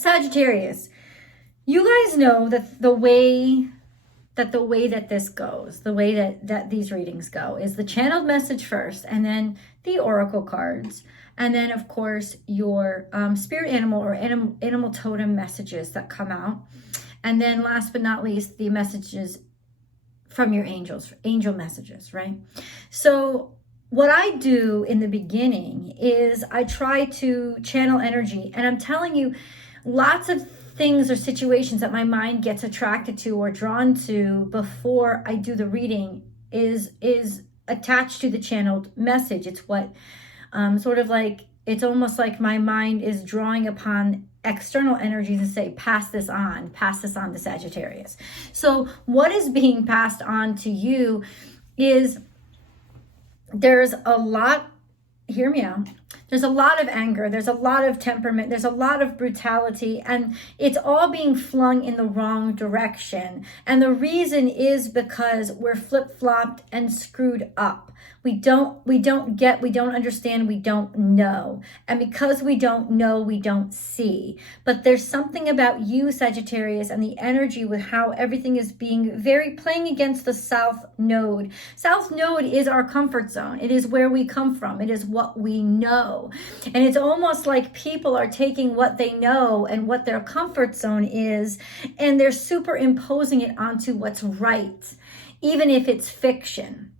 Sagittarius, you guys know that the way that this goes, the way that these readings go, is the channeled message first, and then the oracle cards, and then of course your spirit animal or animal totem messages that come out, and then last but not least the messages from your angel messages, right? So what I do in the beginning is I try to channel energy, and I'm telling you, lots of things or situations that my mind gets attracted to or drawn to before I do the reading is attached to the channeled message. It's what sort of like, it's almost like my mind is drawing upon external energies and say, pass this on to Sagittarius. So what is being passed on to you is there's a lot, hear me out, there's a lot of anger, there's a lot of temperament, there's a lot of brutality, and it's all being flung in the wrong direction. And the reason is because we're flip-flopped and screwed up. We don't understand, we don't know. And because we don't know, we don't see. But there's something about you, Sagittarius, and the energy with how everything is being very playing against the South Node. South Node is our comfort zone. It is where we come from. It is what we know. And it's almost like people are taking what they know and what their comfort zone is, and they're superimposing it onto what's right, even if it's fiction.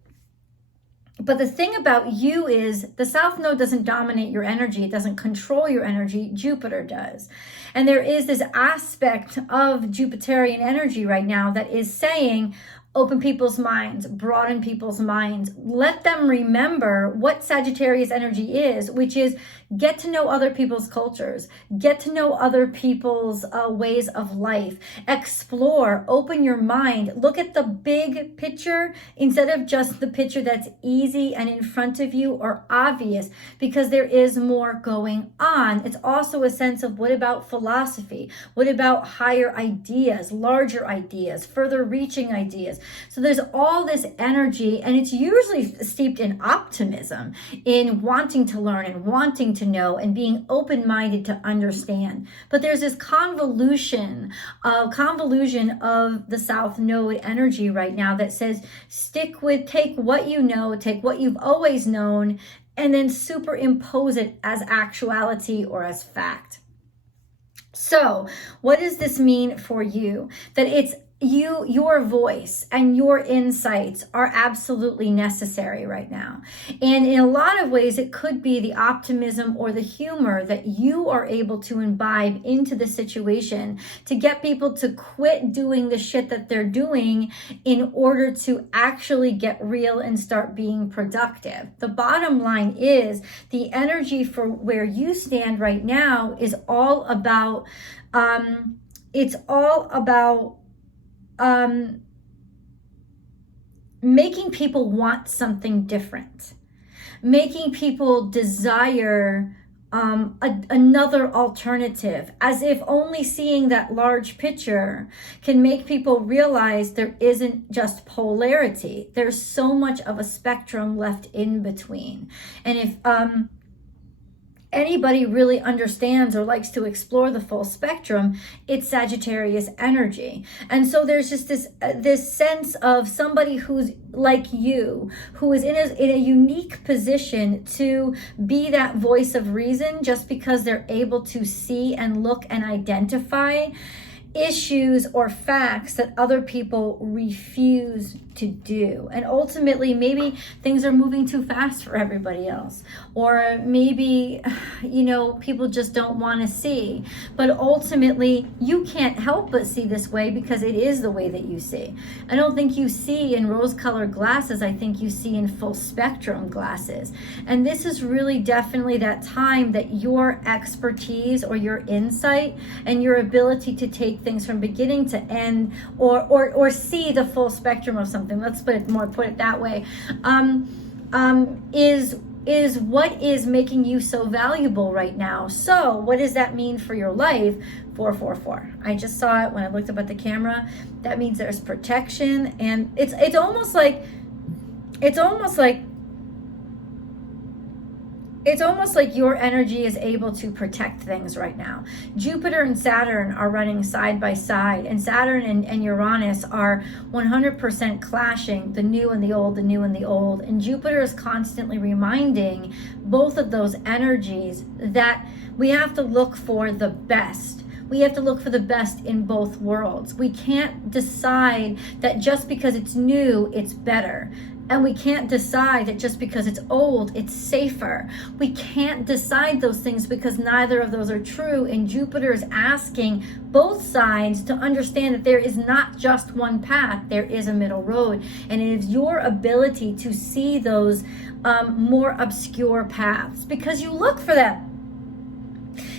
But the thing about you is the South Node doesn't dominate your energy. It doesn't control your energy. Jupiter does. And there is this aspect of Jupiterian energy right now that is saying, open people's minds, broaden people's minds. Let them remember what Sagittarius energy is, which is get to know other people's cultures, get to know other people's ways of life, explore, open your mind, look at the big picture instead of just the picture that's easy and in front of you or obvious, because there is more going on. It's also a sense of, what about philosophy? What about higher ideas, larger ideas, further reaching ideas? So there's all this energy, and it's usually steeped in optimism, in wanting to learn and wanting to know and being open-minded to understand. But there's this convolution of the South Node energy right now that says, take what you know, take what you've always known, and then superimpose it as actuality or as fact. So what does this mean for you? That it's your voice and your insights are absolutely necessary right now. And in a lot of ways, it could be the optimism or the humor that you are able to imbibe into the situation to get people to quit doing the shit that they're doing in order to actually get real and start being productive. The bottom line is the energy for where you stand right now is all about, making people want something different, making people desire another alternative, as if only seeing that large picture can make people realize there isn't just polarity. There's so much of a spectrum left in between. And if anybody really understands or likes to explore the full spectrum, it's Sagittarius energy. And so there's just this sense of somebody who's like you, who is in a unique position to be that voice of reason, just because they're able to see and look and identify issues or facts that other people refuse to do. And ultimately, maybe things are moving too fast for everybody else, or maybe, people just don't want to see. But ultimately, you can't help but see this way because it is the way that you see. I don't think you see in rose-colored glasses. I think you see in full spectrum glasses. And this is really definitely that time that your expertise or your insight and your ability to take things from beginning to end, or see the full spectrum of something, let's put it that way, is what is making you so valuable right now. So what does that mean for your life? 444. I just saw it when I looked up at the camera. That means there's protection, and it's almost like it's almost like your energy is able to protect things right now. Jupiter and Saturn are running side by side, and Saturn and Uranus are 100% clashing, the new and the old, the new and the old. And Jupiter is constantly reminding both of those energies that we have to look for the best. We have to look for the best in both worlds. We can't decide that just because it's new, it's better. And we can't decide that just because it's old, it's safer. We can't decide those things because neither of those are true. And Jupiter is asking both sides to understand that there is not just one path, there is a middle road. And it is your ability to see those more obscure paths because you look for them.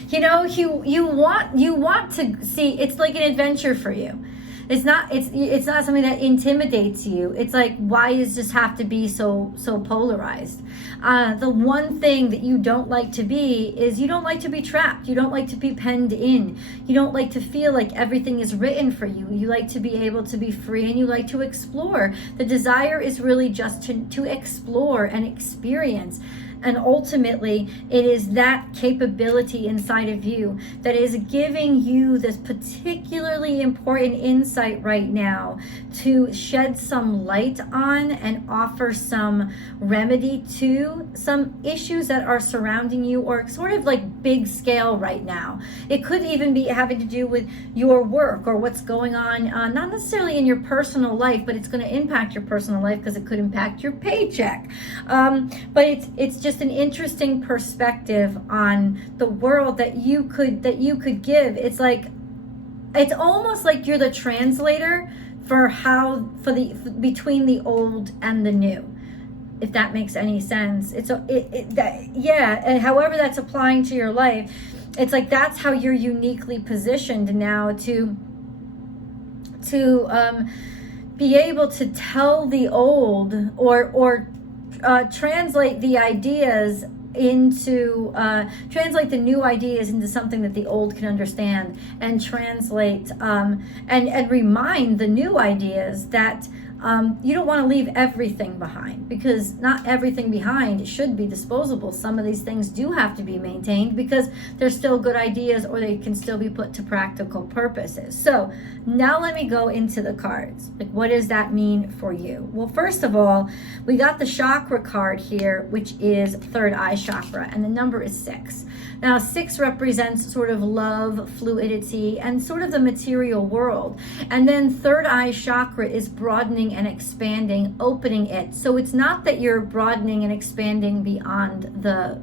You know, you want to see, it's like an adventure for you. It's not something that intimidates you. It's like, why does this have to be so polarized? The one thing that you don't like to be is you don't like to be trapped. You don't like to be penned in. You don't like to feel like everything is written for you. You like to be able to be free and you like to explore. The desire is really just to explore and experience. And ultimately, it is that capability inside of you that is giving you this particularly important insight right now to shed some light on and offer some remedy to some issues that are surrounding you or sort of like big scale right now. It could even be having to do with your work or what's going on, not necessarily in your personal life, but it's going to impact your personal life because it could impact your paycheck. But it's just an interesting perspective on the world that you could give. It's almost like you're the translator for between the old and the new, if that makes any sense. And however that's applying to your life, it's like that's how you're uniquely positioned now to be able to tell the old or translate the ideas into translate the new ideas into something that the old can understand, and translate and remind the new ideas that you don't want to leave everything behind, because not everything behind should be disposable. Some of these things do have to be maintained because they're still good ideas, or they can still be put to practical purposes. So now let me go into the cards. Like, what does that mean for you? Well, first of all, we got the chakra card here, which is third eye chakra, and the number is 6. Now, 6 represents sort of love, fluidity, and sort of the material world. And then third eye chakra is broadening and expanding, opening it. So it's not that you're broadening and expanding beyond the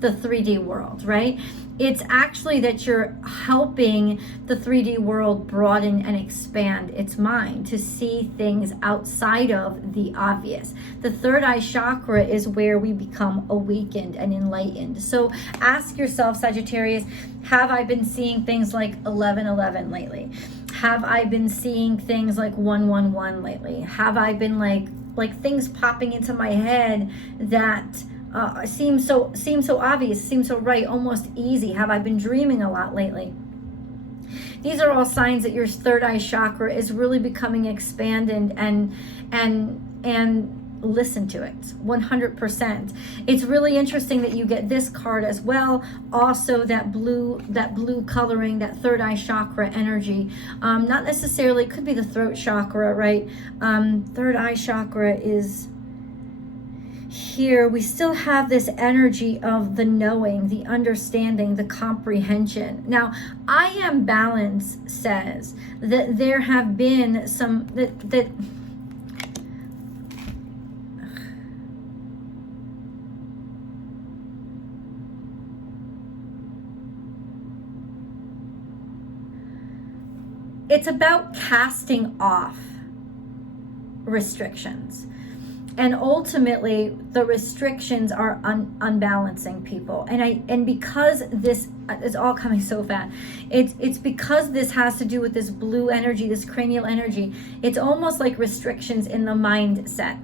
3D world, right? It's actually that you're helping the 3D world broaden and expand its mind to see things outside of the obvious. The third eye chakra is where we become awakened and enlightened. So ask yourself, Sagittarius, have I been seeing things like 1111 lately? Have I been seeing things like 111 lately? Have I been like things popping into my head that seem so obvious, seem so right, almost easy? Have I been dreaming a lot lately? These are all signs that your third eye chakra is really becoming expanded, and listen to it 100%. It's really interesting that you get this card as well. Also that blue coloring, that third eye chakra energy. Not necessarily, it could be the throat chakra, right? Third eye chakra is here. We still have this energy of the knowing, the understanding, the comprehension. Now, I Am Balance says that there have been some that it's about casting off restrictions. And ultimately, the restrictions are unbalancing people. And because this is all coming so fast, it's because this has to do with this blue energy, this cranial energy. It's almost like restrictions in the mindset.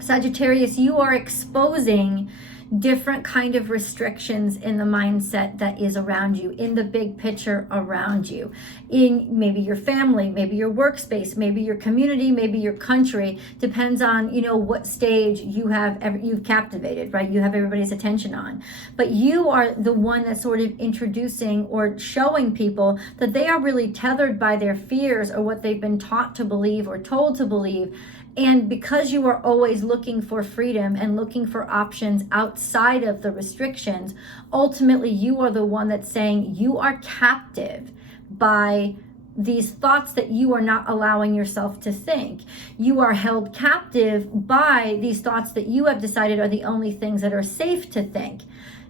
Sagittarius, you are exposing different kind of restrictions in the mindset that is around you, in the big picture around you, in maybe your family, maybe your workspace, maybe your community, maybe your country. Depends on, you know, what stage you've captivated, right? You have everybody's attention on. But you are the one that's sort of introducing or showing people that they are really tethered by their fears or what they've been taught to believe or told to believe. And because you are always looking for freedom and looking for options outside of the restrictions, ultimately you are the one that's saying you are captive by these thoughts that you are not allowing yourself to think. You are held captive by these thoughts that you have decided are the only things that are safe to think.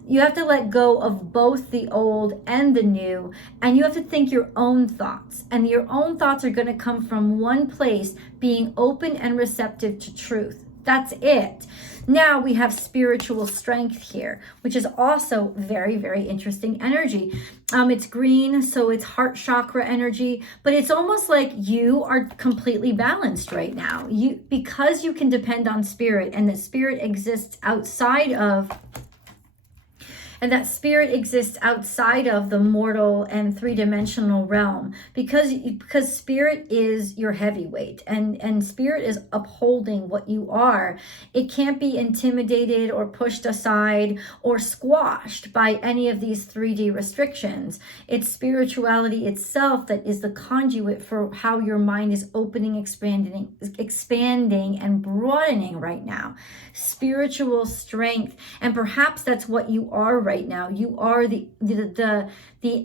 You have to let go of both the old and the new, and you have to think your own thoughts. And your own thoughts are going to come from one place, being open and receptive to truth. That's it. Now we have spiritual strength here, which is also very, very interesting energy. It's green, so it's heart chakra energy, but it's almost like you are completely balanced right now. Because you can depend on spirit, and that spirit exists outside of the mortal and three-dimensional realm, because spirit is your heavyweight, and spirit is upholding what you are. It can't be intimidated or pushed aside or squashed by any of these 3D restrictions. It's spirituality itself that is the conduit for how your mind is opening, expanding and broadening right now. Spiritual strength, and perhaps that's what you are right now. You are the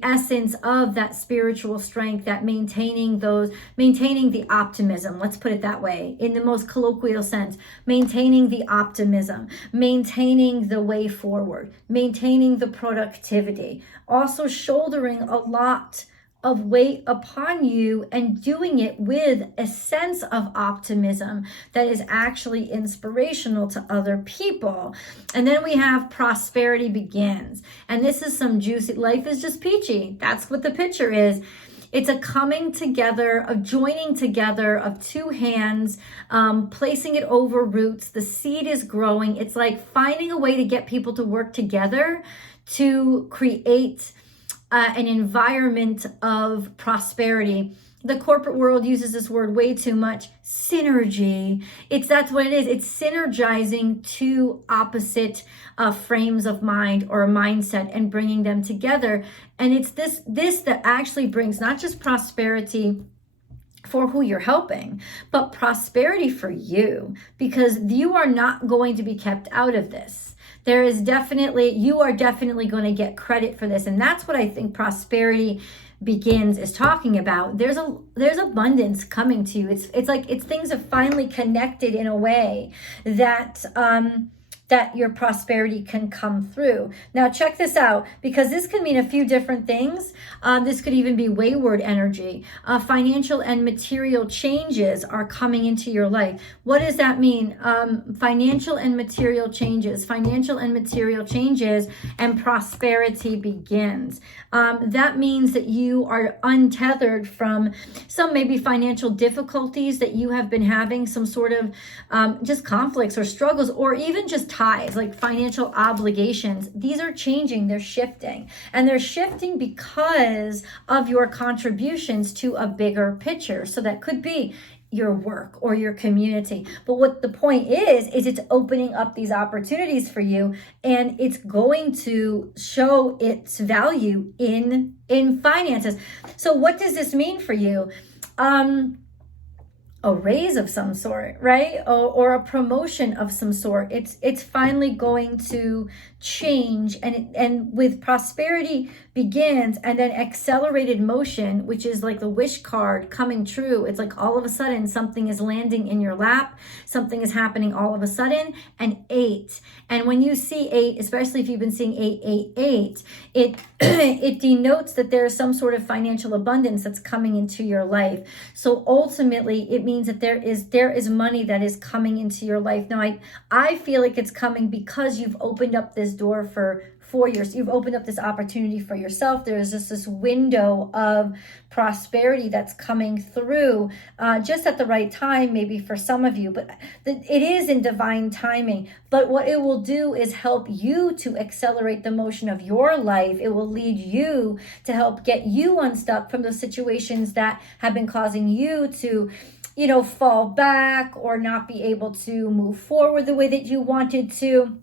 essence of that spiritual strength, that maintaining the optimism. Let's put it that way, in the most colloquial sense, maintaining the optimism, maintaining the way forward, maintaining the productivity, also shouldering a lot of weight upon you and doing it with a sense of optimism that is actually inspirational to other people. And then we have prosperity begins. And this is some juicy, life is just peachy. That's what the picture is. It's a coming together, a joining together of two hands, placing it over roots. The seed is growing. It's like finding a way to get people to work together to create an environment of prosperity. The corporate world uses this word way too much, synergy. That's what it is. It's synergizing two opposite frames of mind or a mindset and bringing them together. And it's this that actually brings not just prosperity for who you're helping, but prosperity for you, because you are not going to be kept out of this. You are definitely going to get credit for this. And that's what I think prosperity begins is talking about. There's abundance coming to you. It's things have finally connected in a way that that your prosperity can come through. Now check this out, because this can mean a few different things. This could even be wayward energy. Financial and material changes are coming into your life. What does that mean? Financial and material changes and prosperity begins. That means that you are untethered from some maybe financial difficulties that you have been having, some sort of just conflicts or struggles, or even just ties, like financial obligations. These are changing, they're shifting. And they're shifting because of your contributions to a bigger picture. So that could be your work or your community. But what the point is it's opening up these opportunities for you, and it's going to show its value in finances. So what does this mean for you? A raise of some sort, right? Or a promotion of some sort. It's finally going to change, and with prosperity begins, and then accelerated motion, which is like the wish card coming true. It's like all of a sudden something is landing in your lap, something is happening all of a sudden. And 8, and when you see 8, especially if you've been seeing 888, it denotes that there is some sort of financial abundance that's coming into your life. So ultimately it means that there is money that is coming into your life. Now I feel like it's coming because you've opened up this door for for yours. You've opened up this opportunity for yourself. There's just this window of prosperity that's coming through just at the right time, maybe for some of you, but it is in divine timing. But what it will do is help you to accelerate the motion of your life. It will lead you to help get you unstuck from the situations that have been causing you to, you know, fall back or not be able to move forward the way that you wanted to.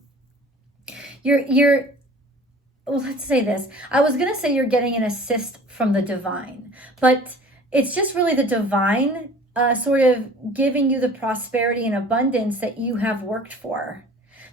Well, let's say this. I was going to say you're getting an assist from the divine, but it's just really the divine sort of giving you the prosperity and abundance that you have worked for.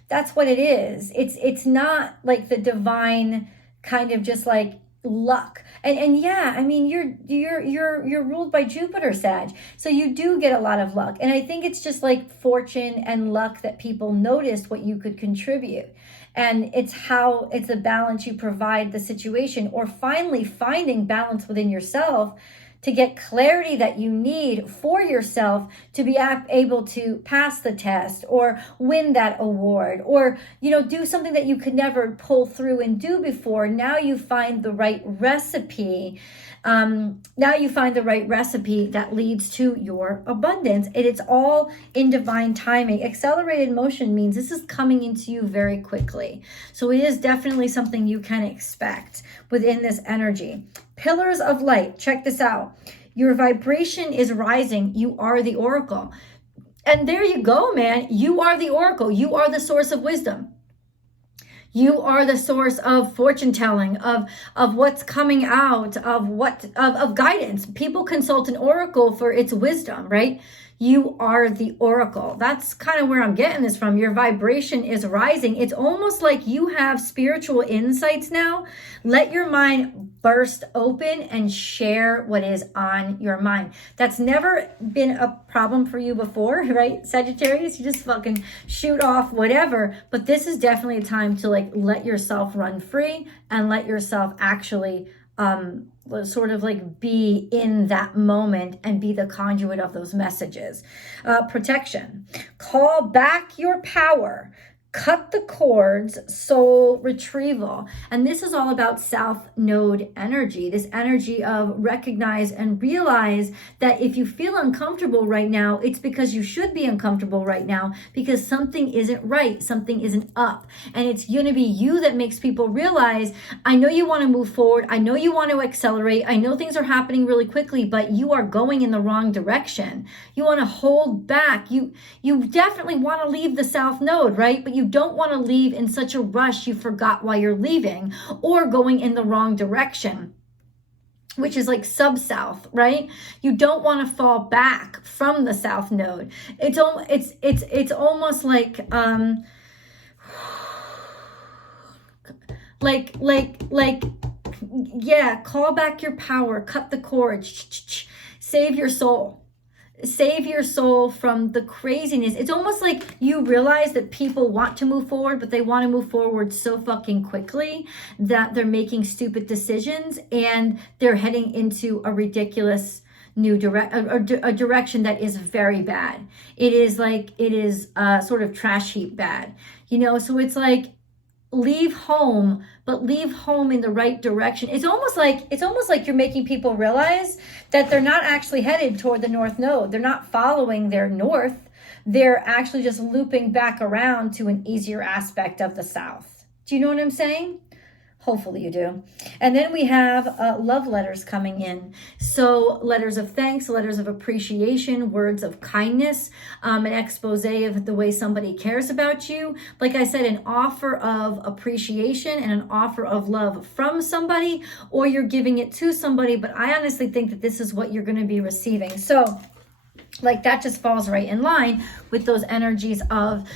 That's what it is. It's not like the divine kind of just like luck. And yeah, I mean, you're ruled by Jupiter, Sag. So you do get a lot of luck. And I think it's just like fortune and luck that people noticed what you could contribute. And it's the balance you provide the situation, or finally finding balance within yourself to get clarity that you need for yourself to be able to pass the test or win that award, or, you know, do something that you could never pull through and do before. Now you find the right recipe. Now you find the right recipe that leads to your abundance. And it's all in divine timing. Accelerated motion means this is coming into you very quickly. So it is definitely something you can expect within this energy. Pillars of light. Check this out. Your vibration is rising. You are the oracle. And there you go, man. You are the oracle. You are the source of wisdom. You are the source of fortune telling, of what's coming out, of guidance. People consult an oracle for its wisdom, right? You are the oracle. That's kind of where I'm getting this from. Your vibration is rising. It's almost like you have spiritual insights now. Let your mind burst open and share what is on your mind. That's never been a problem for you before, right, Sagittarius? You just fucking shoot off whatever. But this is definitely a time to like let yourself run free and let yourself actually sort of like be in that moment and be the conduit of those messages. Protection. Call back your power. Cut the cords, soul retrieval. And this is all about South Node energy, this energy of recognize and realize that if you feel uncomfortable right now, it's because you should be uncomfortable right now because something isn't right, something isn't up. And it's going to be you that makes people realize, I know you want to move forward, I know you want to accelerate, I know things are happening really quickly, but you are going in the wrong direction. You want to hold back. You definitely want to leave the South Node, right? But you don't want to leave in such a rush you forgot why you're leaving, or going in the wrong direction, which is like sub-south, right? You don't want to fall back from the South Node. It's almost like yeah, call back your power, cut the cords, save your soul. Save your soul from the craziness. It's almost like you realize that people want to move forward, but they want to move forward so fucking quickly that they're making stupid decisions and they're heading into a ridiculous new direction that is very bad. It is sort of trash heap bad, you know? So it's like, leave home, but leave home in the right direction. It's almost like you're making people realize that they're not actually headed toward the North Node. They're not following their north. They're actually just looping back around to an easier aspect of the South. Do you know what I'm saying? Hopefully you do. And then we have love letters coming in. So letters of thanks, letters of appreciation, words of kindness, an expose of the way somebody cares about you. Like I said, an offer of appreciation and an offer of love from somebody, or you're giving it to somebody. But I honestly think that this is what you're going to be receiving. So like that just falls right in line with those energies of,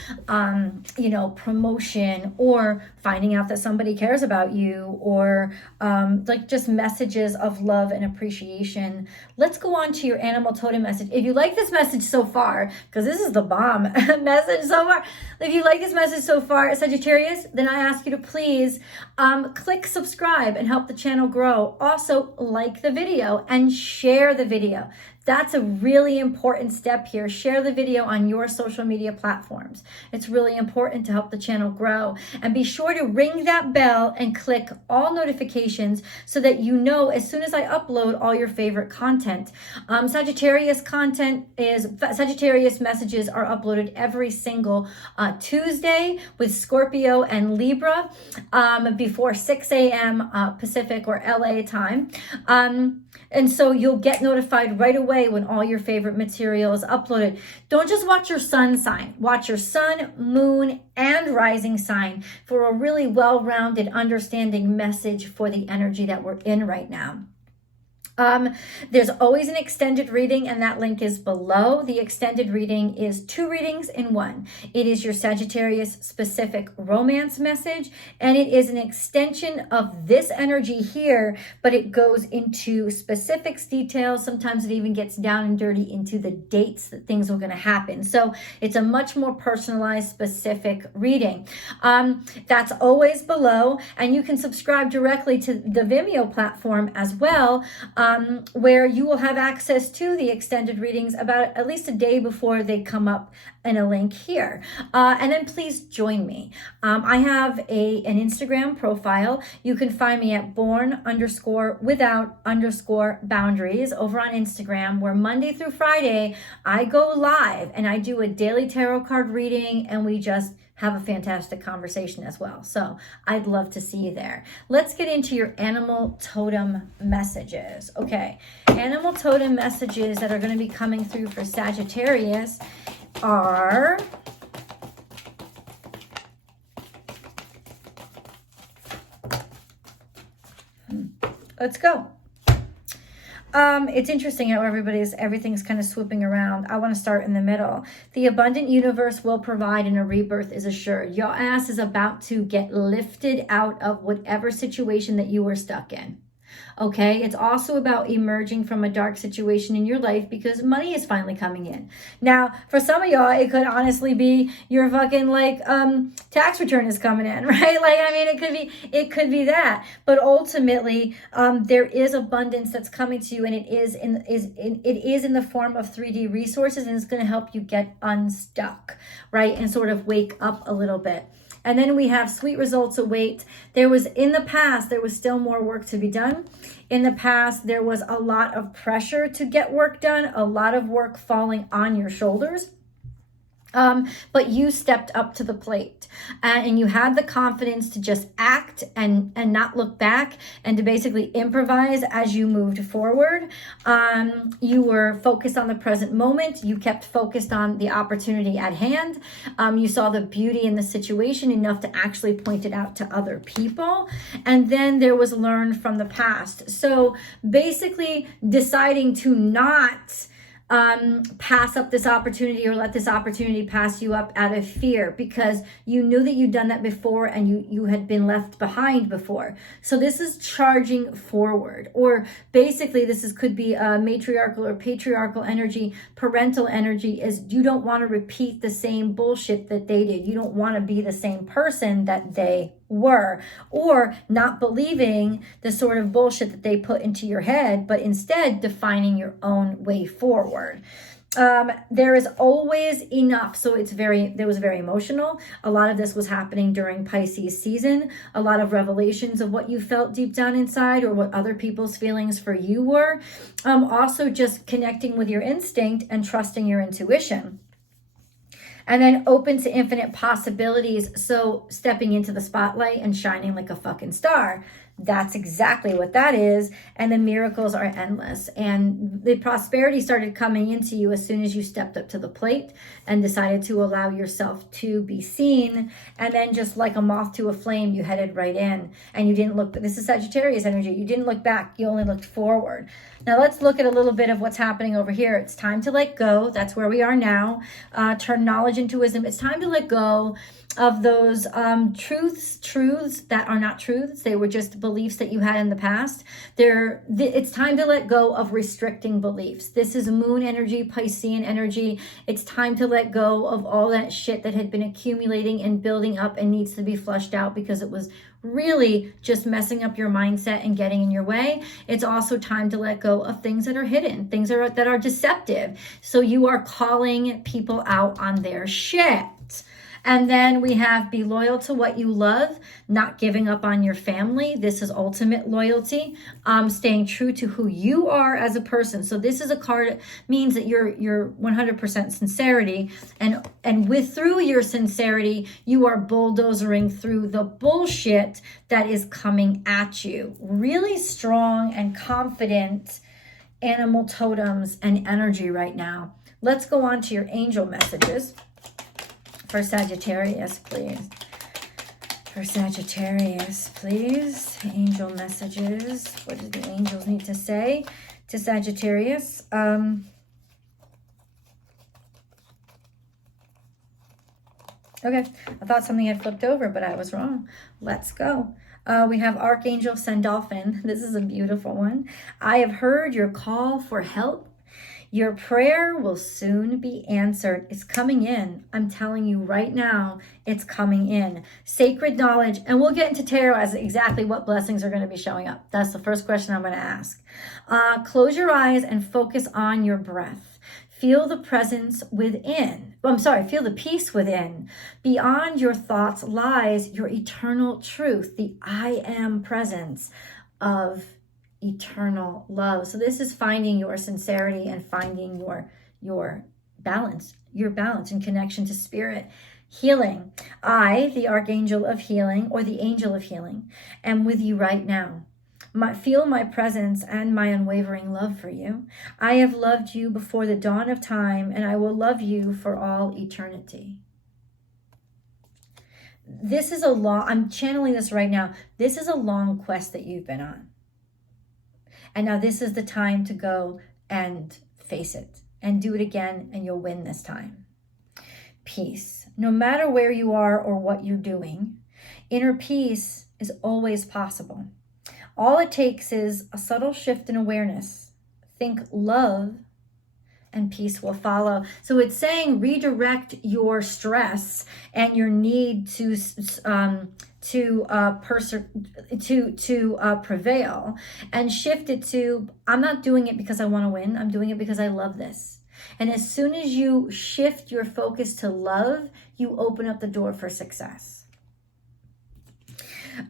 promotion, or finding out that somebody cares about you, or like just messages of love and appreciation. Let's go on to your animal totem message. If you like this message so far, because this is the bomb message so far. If you like this message so far, Sagittarius, then I ask you to please click subscribe and help the channel grow. Also, like the video and share the video. That's a really important step here. Share the video on your social media platforms. It's really important to help the channel grow. And be sure to ring that bell and click all notifications so that you know as soon as I upload all your favorite content. Sagittarius messages are uploaded every single Tuesday with Scorpio and Libra before 6 a.m. Pacific or LA time. And so you'll get notified right away when all your favorite material is uploaded. Don't just watch your sun sign. Watch your sun, moon, and rising sign for a really well-rounded understanding message for the energy that we're in right now. There's always an extended reading, and that link is below. The extended reading is 2 readings in 1. It is your Sagittarius specific romance message, and it is an extension of this energy here, but it goes into specifics, details. Sometimes it even gets down and dirty into the dates that things are going to happen. So it's a much more personalized, specific reading. That's always below, and you can subscribe directly to the Vimeo platform as well, where you will have access to the extended readings about at least a day before they come up in a link here. And then please join me. I have an Instagram profile. You can find me at born_without_boundaries over on Instagram, where Monday through Friday I go live and I do a daily tarot card reading, and we just have a fantastic conversation as well. So I'd love to see you there. Let's get into your animal totem messages. Okay, animal totem messages that are going to be coming through for Sagittarius are... Let's go. It's interesting how everything's kind of swooping around. I want to start in the middle. The abundant universe will provide and a rebirth is assured. Your ass is about to get lifted out of whatever situation that you were stuck in. Okay, it's also about emerging from a dark situation in your life because money is finally coming in. Now, for some of y'all, it could honestly be your fucking tax return is coming in, right? I mean, it could be that. But ultimately, there is abundance that's coming to you, and it is in the form of 3D resources, and it's going to help you get unstuck, right? And sort of wake up a little bit. And then we have sweet results await. In the past, there was still more work to be done. In the past, there was a lot of pressure to get work done, a lot of work falling on your shoulders. But you stepped up to the plate and you had the confidence to just act and not look back and to basically improvise as you moved forward. You were focused on the present moment. You kept focused on the opportunity at hand. You saw the beauty in the situation enough to actually point it out to other people. And then there was learn from the past. So basically deciding to not pass up this opportunity or let this opportunity pass you up out of fear, because you knew that you'd done that before and you had been left behind before. So this is charging forward, or basically could be a matriarchal or patriarchal energy, parental energy, is you don't want to repeat the same bullshit that they did. You don't want to be the same person that they were, or not believing the sort of bullshit that they put into your head, but instead defining your own way forward. There is always enough. So there was very emotional. A lot of this was happening during Pisces season. A lot of revelations of what you felt deep down inside or what other people's feelings for you were. Also just connecting with your instinct and trusting your intuition. And then open to infinite possibilities. So stepping into the spotlight and shining like a fucking star. That's exactly what that is. And the miracles are endless. And the prosperity started coming into you as soon as you stepped up to the plate and decided to allow yourself to be seen. And then just like a moth to a flame, you headed right in. And you didn't look, this is Sagittarius energy. You didn't look back. You only looked forward. Now let's look at a little bit of what's happening over here. It's time to let go. That's where we are now. Turn knowledge into wisdom. It's time to let go of those truths that are not truths. They were just beliefs that you had in the past. It's time to let go of restricting beliefs. This is moon energy, Piscean energy. It's time to let go of all that shit that had been accumulating and building up and needs to be flushed out because it was really just messing up your mindset and getting in your way. It's also time to let go of things that are hidden, things that are deceptive. So you are calling people out on their shit. And then we have be loyal to what you love, not giving up on your family. This is ultimate loyalty, staying true to who you are as a person. So this is a card that means that you're 100% sincerity, and through your sincerity, you are bulldozering through the bullshit that is coming at you. Really strong and confident animal totems and energy right now. Let's go on to your angel messages. For Sagittarius, please. For Sagittarius, please. Angel messages. What do the angels need to say to Sagittarius? Okay, I thought something had flipped over, but I was wrong. Let's go. We have Archangel Sandolphin. This is a beautiful one. I have heard your call for help. Your prayer will soon be answered. It's coming in. I'm telling you right now, it's coming in. Sacred knowledge, and we'll get into tarot as exactly what blessings are going to be showing up. That's the first question I'm going to ask. Close your eyes and focus on your breath. Feel the presence within. Feel the peace within. Beyond your thoughts lies your eternal truth, the I am presence of eternal love. So this is finding your sincerity and finding your balance in connection to spirit. Healing. I, the Archangel of Healing, or the Angel of Healing, am with you right now. Feel my presence and my unwavering love for you. I have loved you before the dawn of time, and I will love you for all eternity. This is I'm channeling this right now. This is a long quest that you've been on. And now this is the time to go and face it and do it again, and you'll win this time. Peace. No matter where you are or what you're doing, inner peace is always possible. All it takes is a subtle shift in awareness. Think love and peace will follow. So it's saying redirect your stress and your need to prevail, and shift it to, I'm not doing it because I want to win. I'm doing it because I love this. And as soon as you shift your focus to love, you open up the door for success.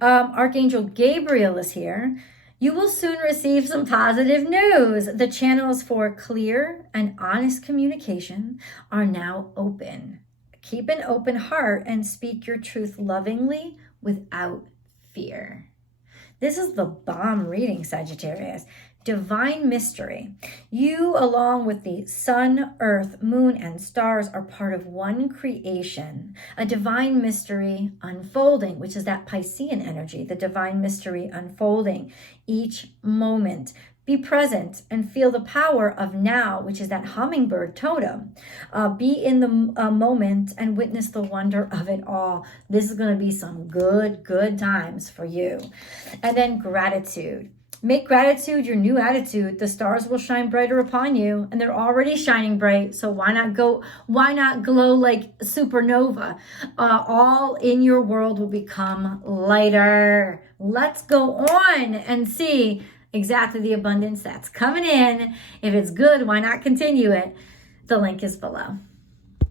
Archangel Gabriel is here. You will soon receive some positive news. The channels for clear and honest communication are now open. Keep an open heart and speak your truth lovingly without fear. This is the bomb reading, Sagittarius. Divine mystery. You, along with the sun, earth, moon, and stars, are part of one creation. A divine mystery unfolding, which is that Piscean energy, the divine mystery unfolding each moment. Be present and feel the power of now, which is that hummingbird totem. Be in the moment and witness the wonder of it all. This is going to be some good times for you. And then gratitude. Make gratitude your new attitude. The stars will shine brighter upon you, and they're already shining bright. So why not glow like supernova? All in your world will become lighter. Let's go on and see exactly the abundance that's coming in. If it's good, why not continue it? The link is below.